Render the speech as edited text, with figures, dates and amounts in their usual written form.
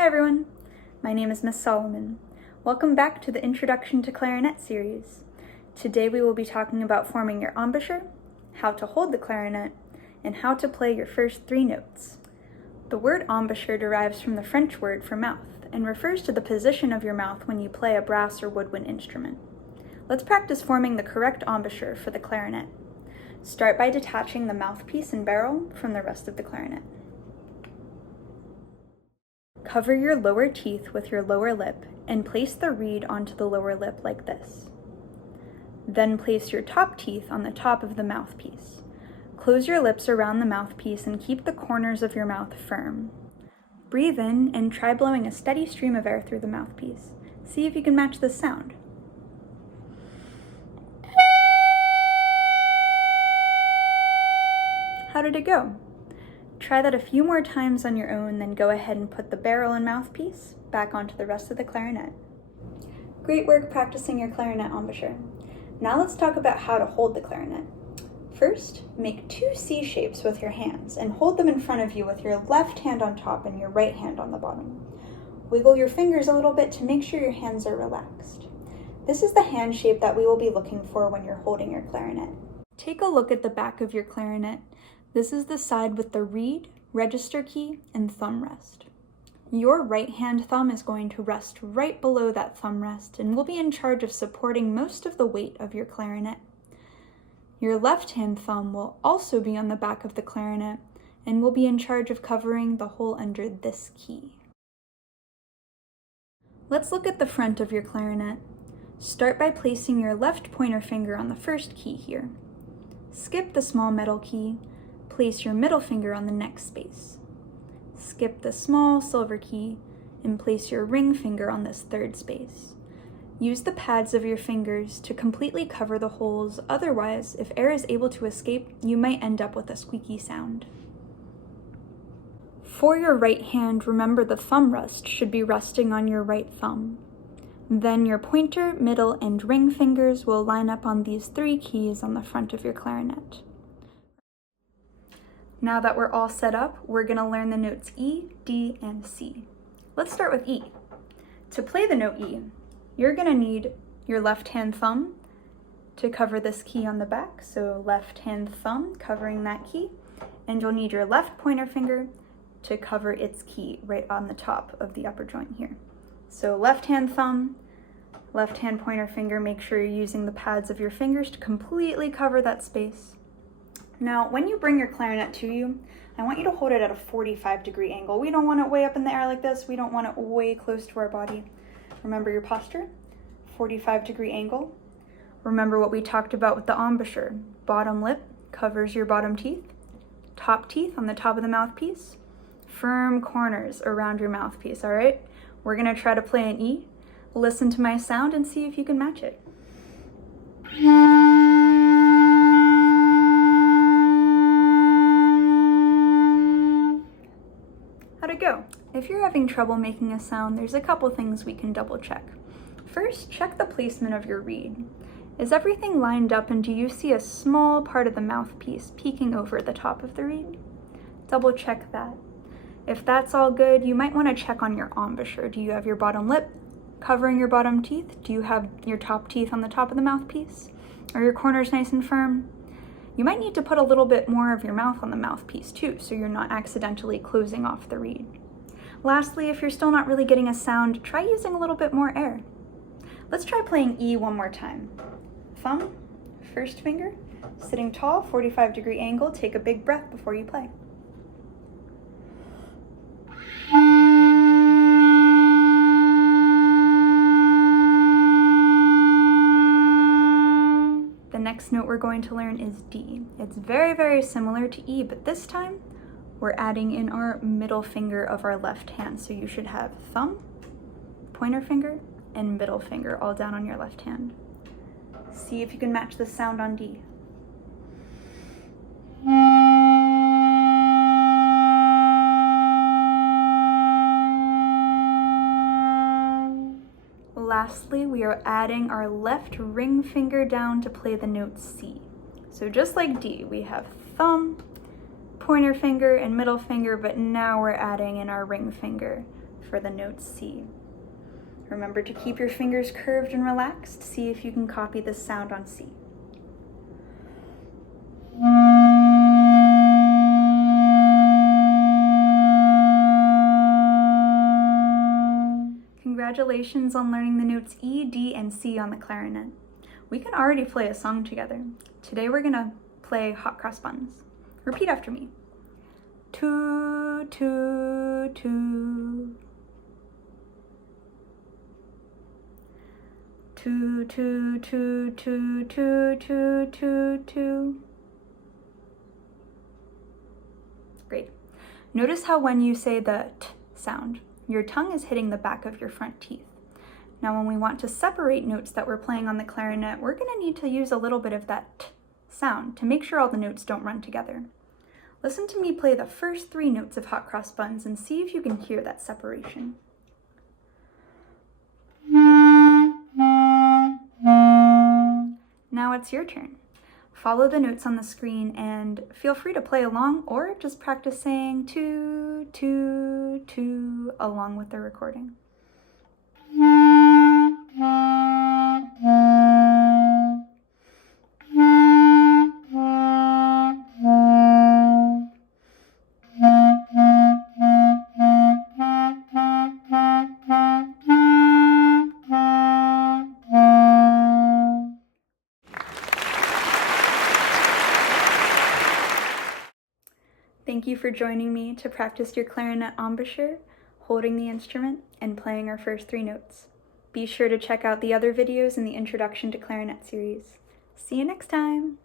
Hi everyone, my name is Miss Solomon. Welcome back to the Introduction to Clarinet Series. Today we will be talking about forming your embouchure, how to hold the clarinet, and how to play your first 3 notes. The word embouchure derives from the French word for mouth and refers to the position of your mouth when you play a brass or woodwind instrument. Let's practice forming the correct embouchure for the clarinet. Start by detaching the mouthpiece and barrel from the rest of the clarinet. Cover your lower teeth with your lower lip and place the reed onto the lower lip like this. Then place your top teeth on the top of the mouthpiece. Close your lips around the mouthpiece and keep the corners of your mouth firm. Breathe in and try blowing a steady stream of air through the mouthpiece. See if you can match this sound. How did it go? Try that a few more times on your own, then go ahead and put the barrel and mouthpiece back onto the rest of the clarinet. Great work practicing your clarinet embouchure. Now let's talk about how to hold the clarinet. First, make 2 C shapes with your hands and hold them in front of you with your left hand on top and your right hand on the bottom. Wiggle your fingers a little bit to make sure your hands are relaxed. This is the hand shape that we will be looking for when you're holding your clarinet. Take a look at the back of your clarinet. This is the side with the reed, register key, and thumb rest. Your right hand thumb is going to rest right below that thumb rest and will be in charge of supporting most of the weight of your clarinet. Your left hand thumb will also be on the back of the clarinet and will be in charge of covering the hole under this key. Let's look at the front of your clarinet. Start by placing your left pointer finger on the first key here. Skip the small metal key. Place your middle finger on the next space. Skip the small silver key and place your ring finger on this third space. Use the pads of your fingers to completely cover the holes, otherwise, if air is able to escape, you might end up with a squeaky sound. For your right hand, remember the thumb rest should be resting on your right thumb. Then your pointer, middle, and ring fingers will line up on these 3 keys on the front of your clarinet. Now that we're all set up, we're going to learn the notes E, D, and C. Let's start with E. To play the note E, you're going to need your left hand thumb to cover this key on the back, so left hand thumb covering that key, and you'll need your left pointer finger to cover its key right on the top of the upper joint here. So left hand thumb, left hand pointer finger, make sure you're using the pads of your fingers to completely cover that space. Now, when you bring your clarinet to you, I want you to hold it at a 45-degree angle. We don't want it way up in the air like this. We don't want it way close to our body. Remember your posture, 45-degree angle. Remember what we talked about with the embouchure. Bottom lip covers your bottom teeth, top teeth on the top of the mouthpiece, firm corners around your mouthpiece, all right? We're gonna try to play an E. Listen to my sound and see if you can match it. How'd it go? If you're having trouble making a sound, there's a couple things we can double check. First, check the placement of your reed. Is everything lined up and do you see a small part of the mouthpiece peeking over the top of the reed? Double check that. If that's all good, you might want to check on your embouchure. Do you have your bottom lip covering your bottom teeth? Do you have your top teeth on the top of the mouthpiece? Are your corners nice and firm? You might need to put a little bit more of your mouth on the mouthpiece too, so you're not accidentally closing off the reed. Lastly, if you're still not really getting a sound, try using a little bit more air. Let's try playing E one more time. Thumb, first finger, sitting tall, 45-degree angle, take a big breath before you play. The next note we're going to learn is D. It's very, very similar to E, but this time we're adding in our middle finger of our left hand. So you should have thumb, pointer finger, and middle finger all down on your left hand. See if you can match the sound on D. Lastly, we are adding our left ring finger down to play the note C. So just like D, we have thumb, pointer finger, and middle finger, but now we're adding in our ring finger. for the note C. Remember to keep your fingers curved and relaxed. See if you can copy this sound on C. Congratulations on learning the notes E, D, and C on the clarinet. We can already play a song together. Today we're gonna play Hot Cross Buns. Repeat after me. Two, two, two. Two, two, two, two, two, two, two, two. Great. Notice how when you say the t sound, your tongue is hitting the back of your front teeth. Now when we want to separate notes that we're playing on the clarinet, we're going to need to use a little bit of that t sound to make sure all the notes don't run together. Listen to me play the first 3 notes of Hot Cross Buns and see if you can hear that separation. Now it's your turn. Follow the notes on the screen and feel free to play along or just practice saying 2, 2, 2 along with the recording. Thank you for joining me to practice your clarinet embouchure, holding the instrument, and playing our first 3 notes. Be sure to check out the other videos in the Introduction to Clarinet series. See you next time!